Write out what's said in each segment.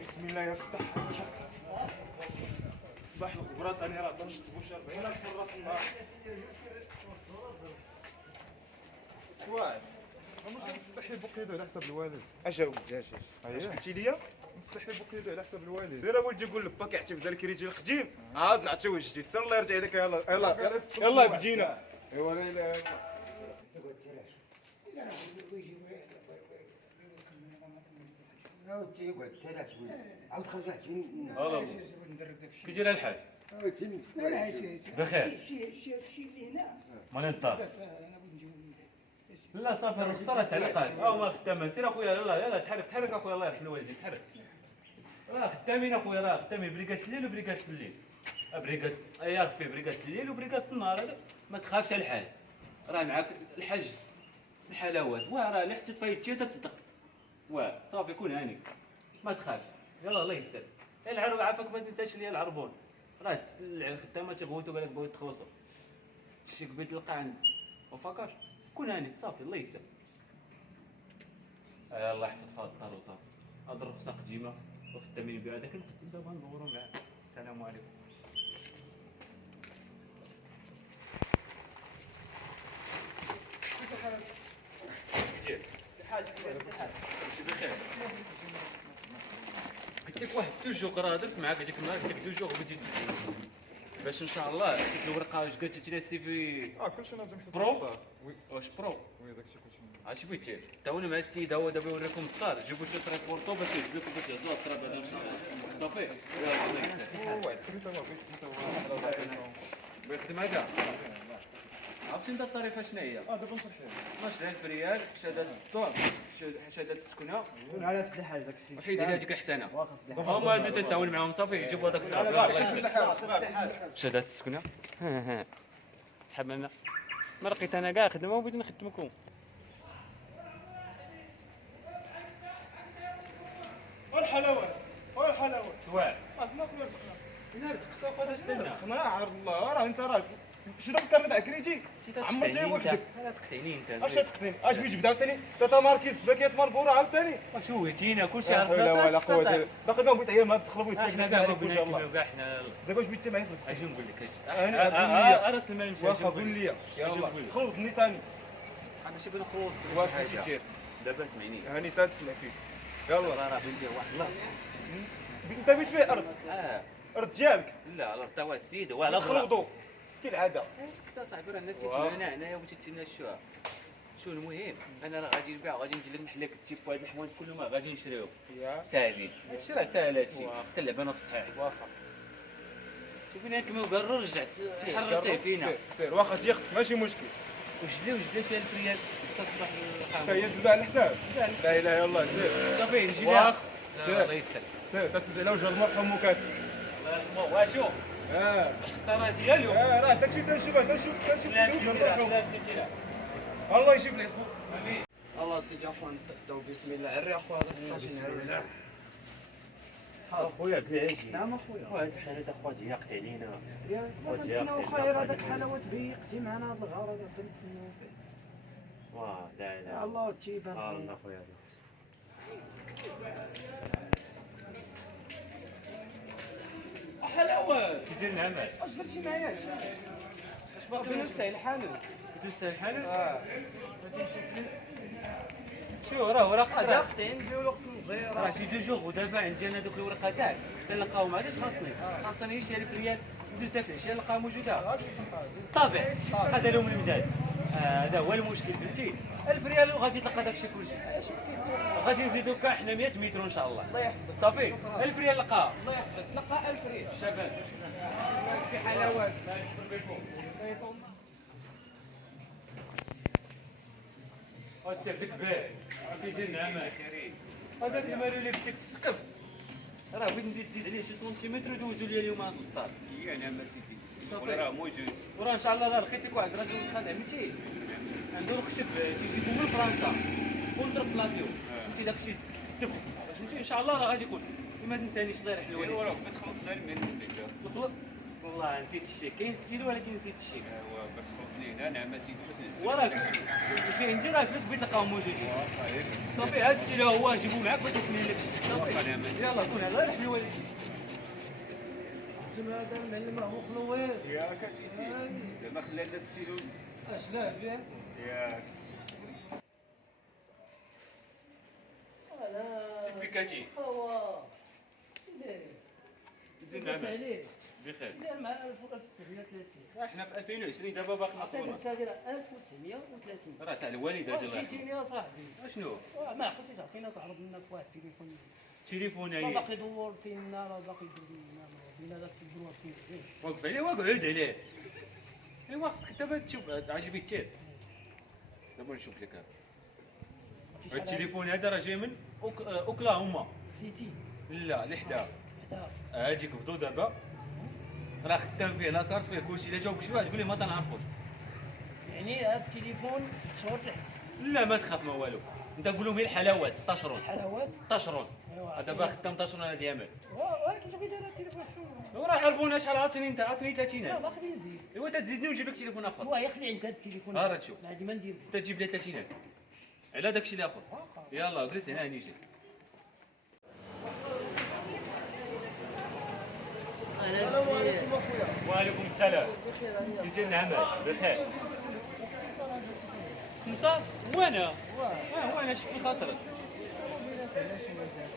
بسم الله يفتح. صباح الخبرات انا راه طنشت بوش 40 مره في النهار. سواعي مش نستحي بقيدو على حساب الوالد. اش اولدي اش قلتي ليا نستحي بقيدو على حساب الوالد. سير ابويا نقول لك باك يعتمد على الكريتي القديم عاد نعطي واحد جديد. سير الله يرجع لك. يلا يلا يلا بدينا. ايوا لا اله الا عاود خرج واحد والله كي داير الحال؟ بخير. شي اللي هنا ماني صافي. انا بغيت نجيب لا صافي الخساره تعلقات. ها هما خدامين. سير اخويا يلا يلا تحرك تحرك اخويا الله يرحم الوالدين تحرك. راه خدامين اخويا راه خدامين بريكات الليل وبريكات الليل. بريكات ياك في بريكات الليل وبريكات النهار. هذا ما تخافش على الحال. راه معاك الحج الحلاوات. راه اللي حتى تفايت تصدق. صافي كون هاني ما تخافش. يلا الله يستر. العرب عافاك ما تنساش ليا العربون. راه الخدامه تبغوتو قال لك بغيتو تخلصوا. الشيك بيت تلقى عندك وفكر كون هاني صافي الله يستر. الله يحفظ فهاد الدار وصافي. هاد الرخصه قديمه وخدامين بها هذاك نقدم دابا ندورو معاه. السلام عليكم. ماشي بخير. قلت لك واحد توجور راه درت معاك هذيك النهار قلت لك توجور بديت باش ان شاء الله قلت له الورقه واش قلت لي السي في كلشي نرجع حتى برو واش برو وي داكشي كلشي عرفتي بغيت دير تعاونوا مع السيد هو دابا يوريكم الدار جيبوا شي تريبورتو باش يجيب لكم باش يهزوا الطراب هذا ان شاء الله صافي واحد كريتا ما بغيت انت بيخدم هذا عرفتي انت الطريفه شنو هي؟ دابا نصحيه 12000 ريال شهاده الدار شهاده السكنه كون على سد الحاج داك الشيء وحيد على هذيك الحسنه واخا سد الحاج هما هادو تتعاون معاهم صافي يجيبوا هذاك الطراب الله يسلمك شهاده السكنه سحب لنا ما لقيت انا كاع خدمه وبغيت نخدمكم والحلاوه والحلاوه سواء ما خويا رزقنا نار خصو خذ تستنى رزقنا عار الله راه انت راه شي داك الكارني تاع كريتي عمر جاي وحدك لا تقتلني انت اش تقدم اش بيجي بدا عاوتاني تاتا ماركيز باكيت مربوره عاوتاني شويتينا كلشي عارف لا ولا قوه باقي ما بغيت عيال ما تدخلوا بغيت احنا كاع قلنا لكم كاع حنا دابا اش بغيتي معايا فلوس اجي نقول لك انا راس المال مشى واخا قول لي يلا خلصني ثاني انا شي بغيت نخلص واش بغيتي دير دابا سمعني هاني ساد سمع فيك يلا راه بندير واحد الله انت بيت فيه ارض ارض ديالك لا الله تا واحد السيد هو على خلوضو كالعاده اسكت اصاحبي راه الناس يسمعونا هنايا وتتنشوها شو المهم انا راه غادي نبيع وغادي نجي لك نحل لك التيب وهاد الحوايج كلهم غادي نشريهم ساهلين هادشي راه ساهل هادشي حتى اللعبه في الصحيح واخا شوفينا كما قال رجعت حررتيه فينا سير واخا تيختك ماشي مشكل وجلي 1000 ريال تصبح هي تزبع على الحساب لا اله الا الله سير صافي نجي واخا لا الله يستر سير تتزع على وجه المرحوم وكاتب الله يرحمه واشو الخطره ديالو راه داكشي تنشوفه تنشوف لا وجه تزيد لا المرحوم تزيد الله يجيب لي خو الله سيدي اخويا نتغداو بسم الله عري اخويا هذاك بسم الله اخويا كلاجي نعم اخويا وهاد الحالات اخويا ضيقت علينا يا نتسناو خير هذاك الحلاوات بيقتي معنا هذا الغرض نبدا نتسناو فيه لا لا الله تيبان الله اخويا حلاوات كي دير العمل اش درتي معايا اش باغي نسعي الحانوت درت الحال شو راه خطره دقتي نجيو الوقت الصغير راه شي 2 جوغ ودابا عندي انا دوك الورقه تاعك تلقاهم علاش خاصني شي 1000 ريال ندوز داك العشيه نلقاها موجوده طابع هذا لهم المداد هذا هو المشكل فهمتي 1000 ريال وغادي تلقى داك الشيء كلشي غادي نزيدو كاع حنا 100 متر ان شاء الله الله يحفظك صافي 1000 ريال لقاها الله يحفظك تلقى 1000 ريال شباب في حلاوات السيف ديك باه كيدير نعمه هذاك المال اللي بديك في السقف راه بغيت نزيد عليه شي سنتيمتر ودوزو لي اليوم هاد الدار هي نعم سيدي صافي راه موجود وراه ان شاء الله راه لقيت لك واحد الراجل خالد عمتي عنده الخشب تيجيبو من فرنسا كونتر بلاتيو فهمتي داك الشيء دفو فهمتي ان شاء الله راه غادي يكون ما تنسانيش الله يرحم الوالدين وراه ما تخلص غير من الفكره نخلص والله نسيت الشيك، كاين ستيلو ولكن نسيت الشيك. ايوا باش توصلني هنا نعم سيدي باش ننزل. وراك ماشي انت راه الفلوس بغيت تلقاهم موجودين. صافي هاد الستيلو هو جيبو معاك باش توصلني لك الشيك. واخا نعم. يلا كون هذا رحلي والديك. زعما هذا المعلم راهو خلوير. ياك اسيدي زعما خلانا السيلو. اش لا بيه ياك سي بيكاتي. زين لاباس نعم عليك؟ بخير. داير مع 1930 احنا في 2020 دابا باقي عطيك نصورنا. مساجر 1930 راه تاع الوالده الله يرحمه. جيتيني يا صاحبي اشنو؟ ما عقلتي تعطينا تعرض لنا في واحد التليفون تليفون ما هي باقي دورتي لنا راه باقي درتي لنا بينا داك الدروات فين واقف عليه واقعد عليه. ايوا خصك دابا تشوف عجبي التير. دابا نشوف لك هذا التليفون هذا راه جاي من اوكلاهوما. سيتي لا لحداه حدا هاديك بدو دابا راه خدام فيه لاكارت فيه كلشي. الا جاوبك شي واحد قول لي ما تنعرفوش. يعني هذا التليفون 6 شهور تحت لا ما تخاف ما والو. انت قول لهم غير الحلاوات 16 حلاوات 16 ايوا دابا خدام 16 هذا يعمل. ولكن شوفي داير التليفون شو وراه عرفونا شحال عطيني انت عطيني 30 لا باقي يزيد ايوا تزيدني ونجيب لك تليفون اخر. هو يخلي عندك هذا التليفون راه تشوف. ما عندي ما ندير انت تجيب لي 30 على داكشي الاخر. واخا يلا جلس هنا نيجي. السلام عليكم اخويا وعليكم السلام. بخير عليا يزيد نعمل بخير. خمسة وانا وانا شحال خاطرك.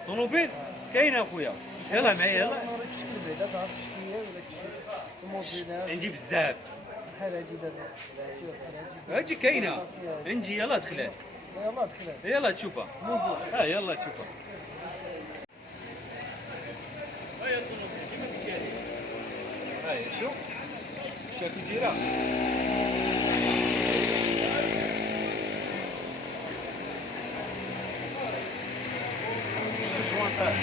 طوموبيل كاينه اخويا. يلا معايا يلا. نوريك شكل بعدا تعرف شكون هي ولا الموبيلات عندي بزاف. بحال هادي دابا شوف بحال هادي هادي كاينه عندي. يلا دخلها يلاه دخلها يلا تشوفها. يلا تشوفها. هيا الطوموبيل كيما قلتي عليه. هاي شوف شكل ديرها. الجوانطات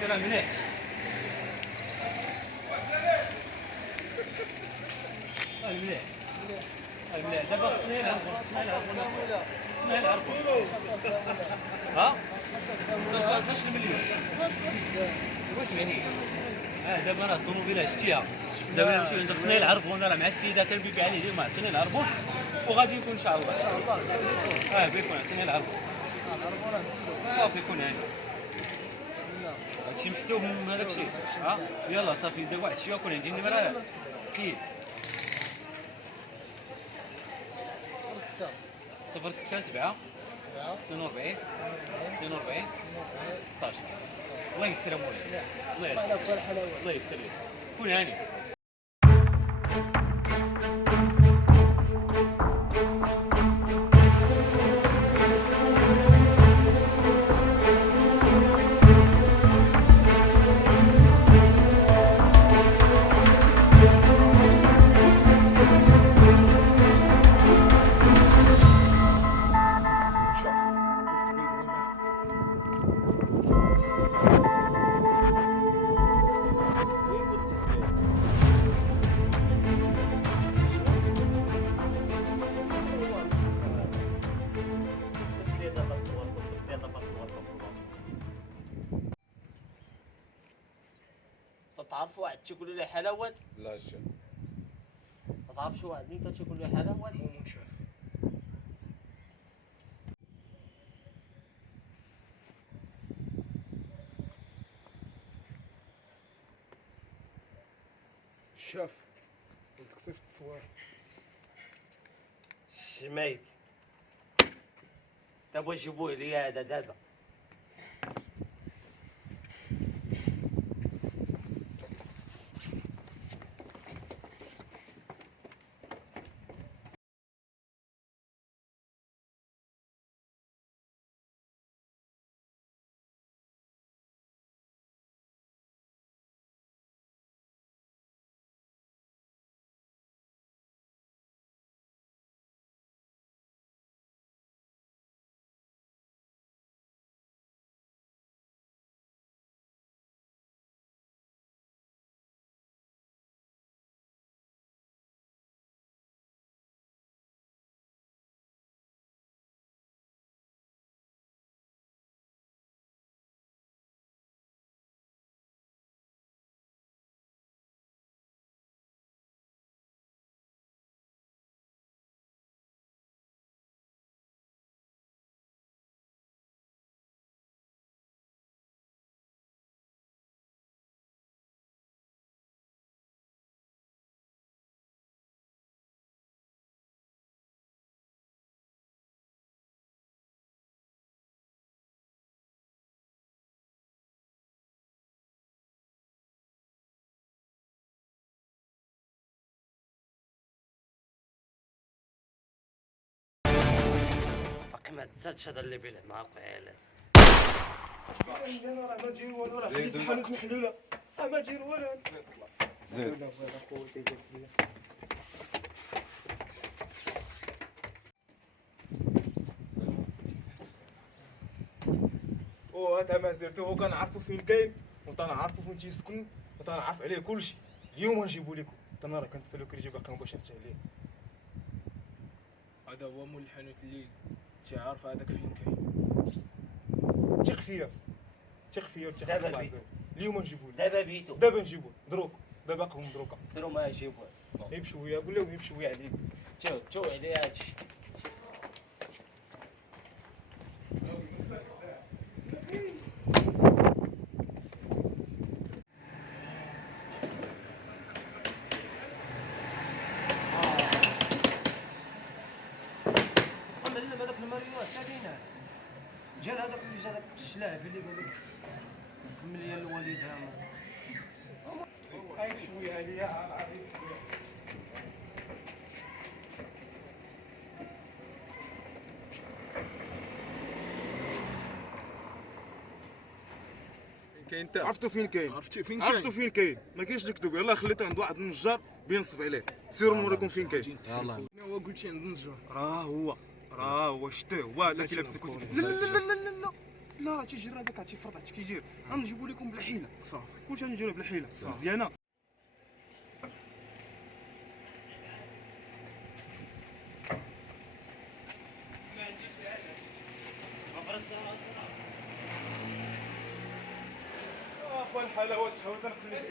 سيرها مليح. هاي مليح هاي مليح. دابا خصنا نلعبوا خصنا نلعبوا ها؟ 12 مليون. واش يعني؟ دابا راه الطوموبيله شتيها. دابا نمشيو عند خصنا العربون راه مع السيده كنبيك عليه ديما عطيني العربون وغادي يكون ان شاء الله. ان شاء الله بيكون عطيني العربون صافي يكون هاني. هادشي محسوب من هذاك الشيء. يلا صافي دابا واحد شويه يكون عندي النمره كيف 0 6 7 42 42 16. الله يسر يا مولاي. الله يسر لك. كون هاني. تعرفوا واحد تيقولوا له حلاوات لا شا ما تعرفش واحد مين كتقول له حلاوات شاف شاف قلت كسفت التصوير شميت دابا جيبوه لي هذا دابا ما تنساش هذا اللي بيلعب معاك عيالات. انا راه ما ندير والو، راه خليت الحانوت محلوله، ما ندير والو. زيد هذا ما زرتو، هو كنعرفو فين كاين وتنعرفو فين تيسكن وتنعرف عليه كلشي. اليوم غنجيبو لكم، انا راه كنتسالو كيجي باقي مباشرة عليه. هذا هو مول الحانوت اللي تيعرف هذاك فين كاين. ثق فيا، ثق فيا وثق دابا في بيتو. اليوم نجيبو لك، دابا بيتو دابا نجيبو دروك، دابا قهم دروكا. سيرو ما يجيبوه. غير بشويه قول لهم غير بشويه عليك. تشو عليه هادشي. هذاك الماريو سالينا جا هذاك اللي جا هذاك الشلاعب اللي قال لك مليان الوالدها. غير شويه عليا. كاين انت عرفتو فين كاين؟ عرفتي فين كاين؟ عرفتو فين كاين؟ ما كاينش نكذب، يلاه خليته عند واحد النجار بينصب عليه. سيروا نوريكم فين كاين. يلاه هو قلتي عند النجار. راه هو شتيه، هو هذاك اللي لابس الكوسي. لا لا لا لا لا لا لا، راه تيجي هذاك تيفرط تيجي. غنجيبو لكم بلا حيله صافي كلشي، غنجيبو بلا حيله مزيانه. اخويا الحلاوه تشهوت نقلب عليه.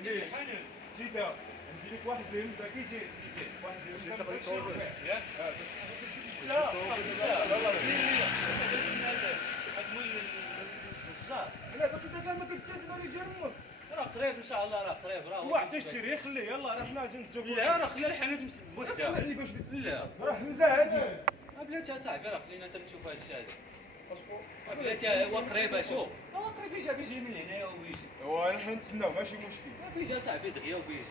جيت عندي لك واحد اللي يمزح كي جي واحد اللي يمزح لا لا باقي انت ما كتشد بالي ديال امك. راه قريب ان شاء الله، راه قريب، راه واحد تشتري خليه يلا راه حنا غادي نتجوزوا. لا راه خلي الحانوت مسبوح. اسمع لي باش لا راه حمزه هادي. بلاتي اصاحبي، راه خلينا حتى نشوف هذا الشيء هذا. بلاتي هو قريب، شوف هو قريب بيجي من هنايا وبيجي. ايوا حنا نتسناو ماشي مشكل. بيجي اصاحبي دغيا وبيجي.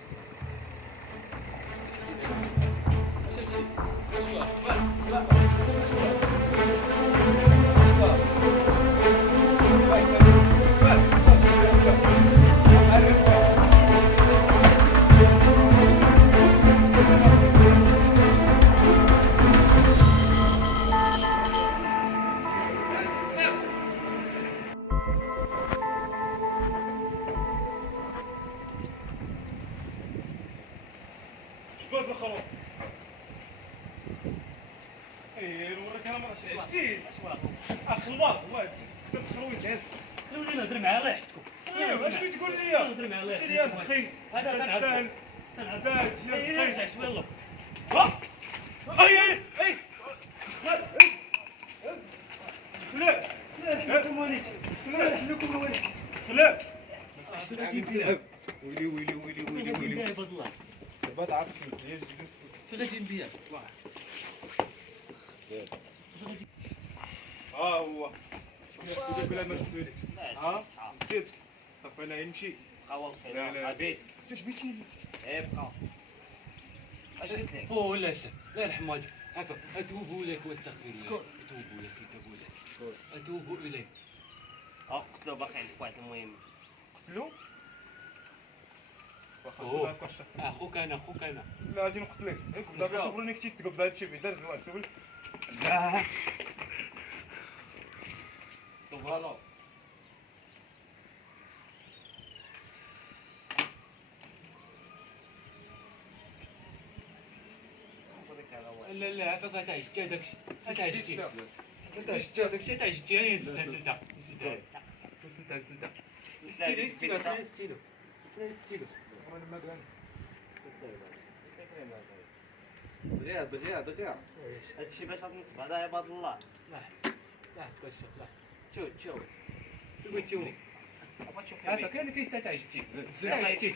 شباب الخروج. نوريك انا مرة شي سيد اخلاق واد كتب خروج هز. خلوني نهضر مع راحتكم. واش بغيت تقول لي؟ نهضر مع قلت لي يا سخي هذا تستاهل تنعذب. تستاهل رجع شويه الله. اي خلاف خليكم وليدي، خليكم الوليد. خلاف فين يلعب. ويلي ويلي ويلي ويلي غادي ويلي نبيع عباد الله؟ دابا تعرف فين هي تجي فين غادي نبيع؟ ها هو شوف بلا ما جبتوليش. ها نسيت صافي انا نمشي. قوم لا، لا. بيتك. فاش بيتيني؟ ابقى. اش قلت لك؟ اوه لا شا، الله يرحم والديك، عفا اتوب لك واستغفر الله. اتوب لك كتاب الله. اتوب اليك. قلت باقي عندك واحد المهم. قتلو واخا أوه. هكا الشخص. اخوك انا، اخوك انا. لا غادي نقتلك. دابا شوفوني كنتي تقبض هادشي بعدا نسول سول. طبها له. لا لا عفاك تعجبتي هذاكشي، تعجبتي. تعجبتي هذاكشي، تعجبتي هاني نزلتها نزلتها نزلتها. ستيلو. دغيا هادشي باش تنصب على عباد الله. لا تكشف لا. تشوف بغيتيوني. بغا تشوف عفاك انا فين تعجبتي. بزاف.